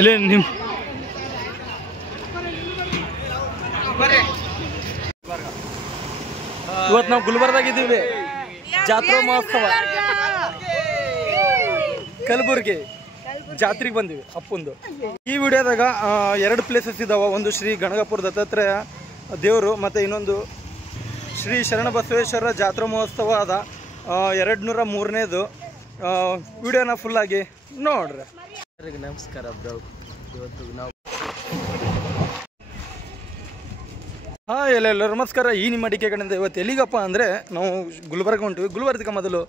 ಇಲ್ಲಿ ನಿಮ್ಮ ಇವತ್ತು ನಾವು ಗುಲ್ಬರ್ಗಾಗಿದ್ದೀವಿ. ಜಾತ್ರಾ ಮಹೋತ್ಸವ ಕಲಬುರ್ಗಿ ಜಾತ್ರೆಗೆ ಬಂದಿವಿ ಅಪ್ಪಂದು. ಈ ವಿಡಿಯೋದಾಗ 2 ಪ್ಲೇಸಸ್ ಇದಾವೆ. ಒಂದು ಶ್ರೀ ಗಣಗಾಪುರ ದತ್ತಾತ್ರೇಯ ದೇವರು ಮತ್ತು ಇನ್ನೊಂದು ಶ್ರೀ ಶರಣಬಸವೇಶ್ವರ ಜಾತ್ರಾ ಮಹೋತ್ಸವ ಅದ. 203ನೇದು ವಿಡಿಯೋನ ಫುಲ್ಲಾಗಿ ನೋಡ್ರಿ. ನಮಸ್ಕಾರ ಬ್ರೋ. ಇವತ್ತು ನಾವು ಎಲ್ಲರೂ ನಮಸ್ಕಾರ. ಈ ನಿಮ್ಮ ಅಡಿಕೆ ಕಡೆಯಿಂದ ಇವತ್ತು ಎಲ್ಲಿಗಪ್ಪ ಅಂದರೆ ನಾವು ಗುಲ್ಬರ್ಗ ಹೊಂಟಿವಿ. ಗುಲ್ಬರ್ಗಕ್ಕೆ ಮೊದಲು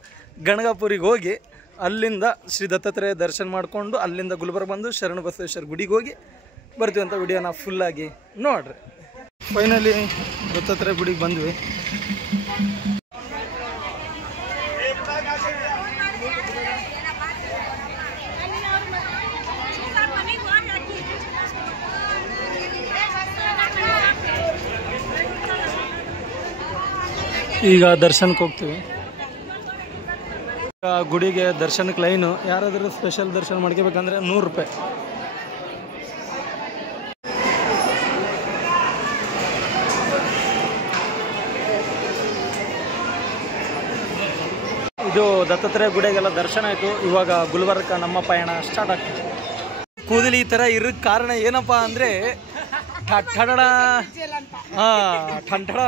ಗಣಗಾಪುರಿಗೆ ಹೋಗಿ ಅಲ್ಲಿಂದ ಶ್ರೀ ದತ್ತಾತ್ರೇಯ ದರ್ಶನ ಮಾಡಿಕೊಂಡು ಅಲ್ಲಿಂದ ಗುಲ್ಬರ್ಗ ಬಂದು ಶರಣಬಸವೇಶ್ವರ ಗುಡಿಗೆ ಹೋಗಿ ಬರ್ತೀವಿ ಅಂತ ವಿಡಿಯೋನ ಫುಲ್ಲಾಗಿ ನೋಡ್ರಿ. ಫೈನಲಿ ದತ್ತಾತ್ರೇಯ ಗುಡಿಗೆ ಬಂದ್ವಿ. ಈಗ ದರ್ಶನಕ್ಕೆ ಹೋಗ್ತೀವಿ. ಗುಡಿಗೆ ದರ್ಶನಕ್ಕೆ ಲೈನು. ಯಾರಾದರೂ ಸ್ಪೆಷಲ್ ದರ್ಶನ ಮಾಡ್ಕೋಬೇಕಂದ್ರೆ 100 ರೂಪಾಯಿ. ಇದು ದತ್ತಾತ್ರೇಯ ಗುಡಿಗೆಲ್ಲ ದರ್ಶನ ಆಯಿತು. ಇವಾಗ ಗುಲ್ಬರ್ಗ ನಮ್ಮ ಪಯಣ ಸ್ಟಾರ್ಟ್ ಆಗ್ತದೆ. ಕೂದಲು ಈ ಥರ ಇರೋಕ್ಕೆ ಕಾರಣ ಏನಪ್ಪ ಅಂದರೆ ಠಠಡ ಠಂಠಡ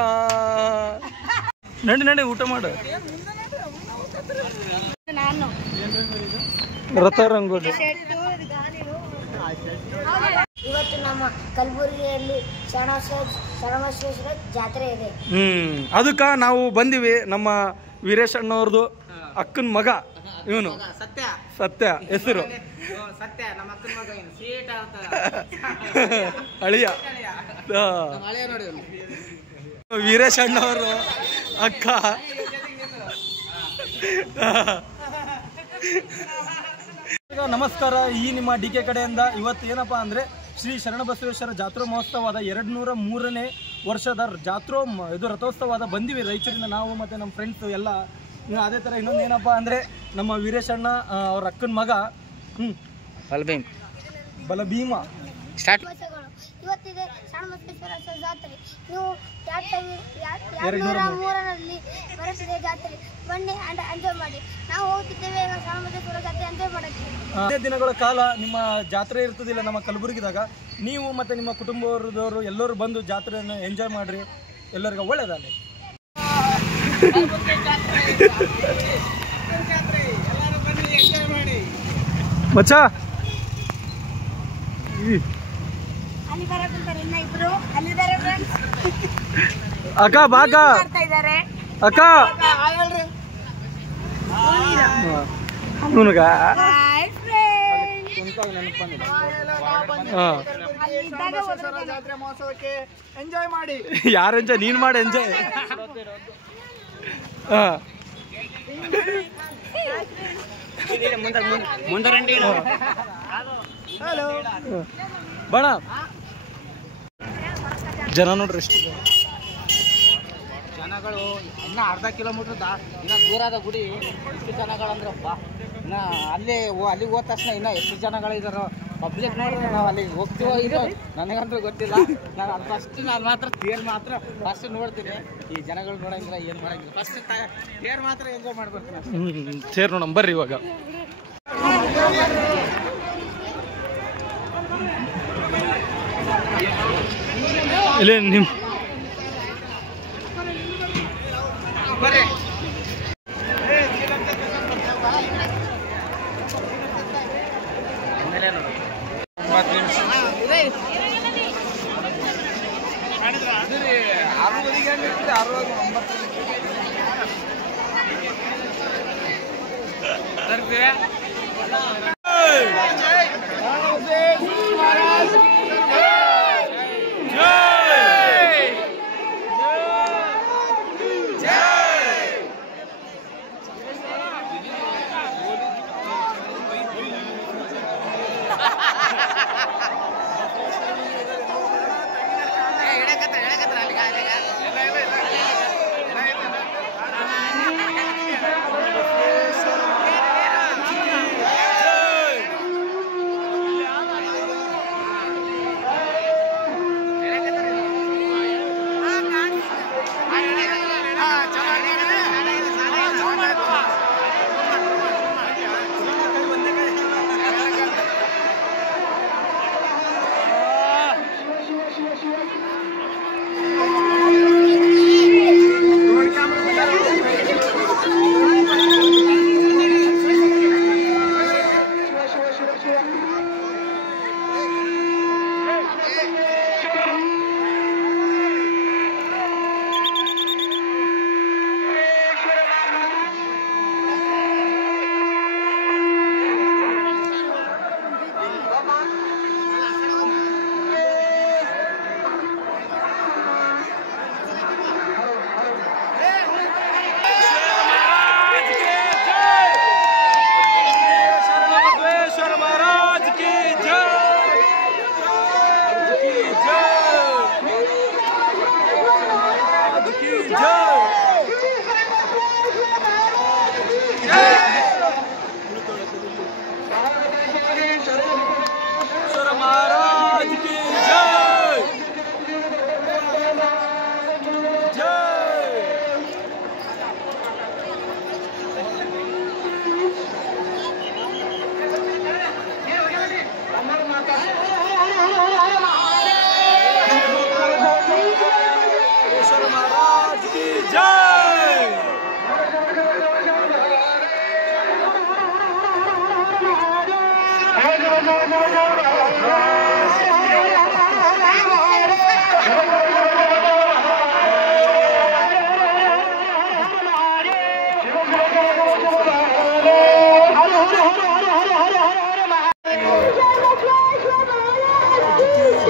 ನಡಿ ಊಟ ಮಾಡು. ರಥ ರಂಗೋಲಿ. ಇವತ್ತು ನಮ್ಮ ಕಲಬುರಗಿಯಲ್ಲಿ ಶರಣಬಸವೇಶ್ವರ ಜಾತ್ರೆ ಇದೆ. ಅದಕ್ಕೆ ನಾವು ಬಂದಿವಿ. ನಮ್ಮ ವೀರೇಶ್ ಅಣ್ಣವ್ರದ್ದು ಅಕ್ಕನ ಮಗ ಇವನು ಸತ್ಯ ಹೆಸರು ಅಳಿಯ ವೀರೇಶ್ ಅಣ್ಣವರು ಅಕ್ಕ. ನಮಸ್ಕಾರ. ಈ ನಿಮ್ಮ ಡಿಕೆ ಕಡೆಯಿಂದ ಇವತ್ತು ಏನಪ್ಪಾ ಅಂದರೆ ಶ್ರೀ ಶರಣಬಸವೇಶ್ವರ ಜಾತ್ರಾ ಮಹೋತ್ಸವದ 203ನೇ ವರ್ಷದ ಇದು ರಥೋತ್ಸವದ ಬಂದಿವಿ ರಾಯಚೂರಿಂದ ನಾವು ಮತ್ತು ನಮ್ಮ ಫ್ರೆಂಡ್ಸು ಎಲ್ಲ. ಅದೇ ಥರ ಇನ್ನೊಂದು ಏನಪ್ಪ ಅಂದರೆ ನಮ್ಮ ವೀರೇಶ್ ಅಣ್ಣ ಅವ್ರ ಅಕ್ಕನ ಮಗ ಬಲಭೀಮ ಸ್ಟಾರ್ಟ್. ಇವತ್ತಿದೆ ಶರಣಬಸವೇಶ್ವರ ಜಾತ್ರೆ. ನೀವು 203ರಲ್ಲಿ ಬರುತ್ತಿದೆ ಜಾತ್ರೆ. ಬನ್ನಿ ಎಂಜಾಯ್ ಮಾಡಿ. ನಾವು ಹೋಗ್ತಿದ್ದೇವೆ ಶರಣಬಸವೇಶ್ವರ ಜಾತ್ರೆ ಎಂಜಾಯ್ ಮಾಡೋಕ್ಕೆ. 5 ದಿನಗಳ ಕಾಲ ನಿಮ್ಮ ಜಾತ್ರೆ ಇರ್ತದಿಲ್ಲ ನಮ್ಮ ಕಲಬುರಗಿದಾಗ. ನೀವು ಮತ್ತು ನಿಮ್ಮ ಕುಟುಂಬದವರು ಎಲ್ಲರೂ ಬಂದು ಜಾತ್ರೆಯನ್ನು ಎಂಜಾಯ್ ಮಾಡಿರಿ. ಎಲ್ಲರಿಗೂ ಒಳ್ಳೆಯದಾಗಲಿ. ಮಚ್ಚ ಅಕ್ಕ ಬಾಕ ಅಕ್ಕ ನನಗ ಎಂಜಾಯ್ ಮಾಡಿ. ಯಾರು ಎಂಜಾಯ್? ನೀನ್ ಮಾಡಿ ಎಂಜಾಯ್. ಬಣ ಜನ ನೋಡ್ರಿ ಎಷ್ಟು ಜನಗಳು. ಇನ್ನ ಅರ್ಧ ಕಿಲೋಮೀಟರ್ ಇನ್ನ ದೂರದ ಗುಡಿ. ಎಷ್ಟು ಜನಗಳಂದ್ರಪ್ಪ. ಇನ್ನ ಅಲ್ಲಿಗೆ ಹೋದ ತಕ್ಷಣ ಇನ್ನ ಎಷ್ಟು ಜನಗಳಿದಾರೋ ಪಬ್ಲಿಕ್ ನೋಡಿದ್ರೆ ನಾವು ಅಲ್ಲಿಗೆ ಹೋಗ್ತೀವೋ ಇದು ನನಗಂತೂ ಗೊತ್ತಿಲ್ಲ. ನಾನು ಮಾತ್ರ ತೇರ್ ಮಾತ್ರ ಫಸ್ಟ್ ನೋಡ್ತೀನಿ. ಈ ಜನಗಳು ನೋಡಂಗಿಲ್ಲ, ಏನು ಮಾಡಂಗಿಲ್ಲ. ಫಸ್ಟ್ ತೇರ್ ಮಾತ್ರ ಎಂಜಾಯ್ ಮಾಡ್ಬರ್ತೀನಿ. ತೇರ್ ನೋಡೋಣ ಬರ್ರಿ. ಇವಾಗ ಇಲ್ಲಿ ನಿಮ್ಮ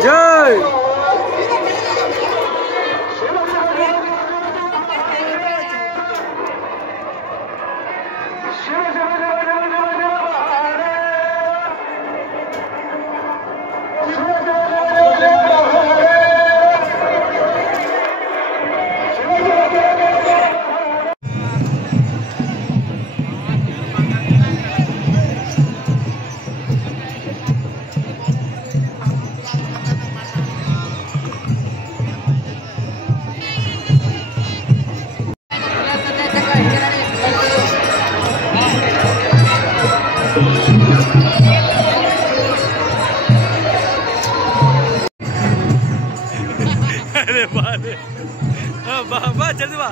ಜೈ अरे बा जल्दी बा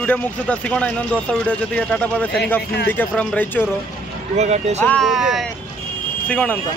ವಿಡಿಯೋ ಮುಗಿಸುತ್ತಾ ಸಿಗೋಣ ಇನ್ನೊಂದು ಹೊಸ ವಿಡಿಯೋ ಜೊತೆಗೆ. ಟಾಟಾ ಬಾಬೆ signing off D K from Raichur. ಇವಾಗ ಸ್ಟೇಷನ್ ಸಿಗೋಣ ಅಂತ.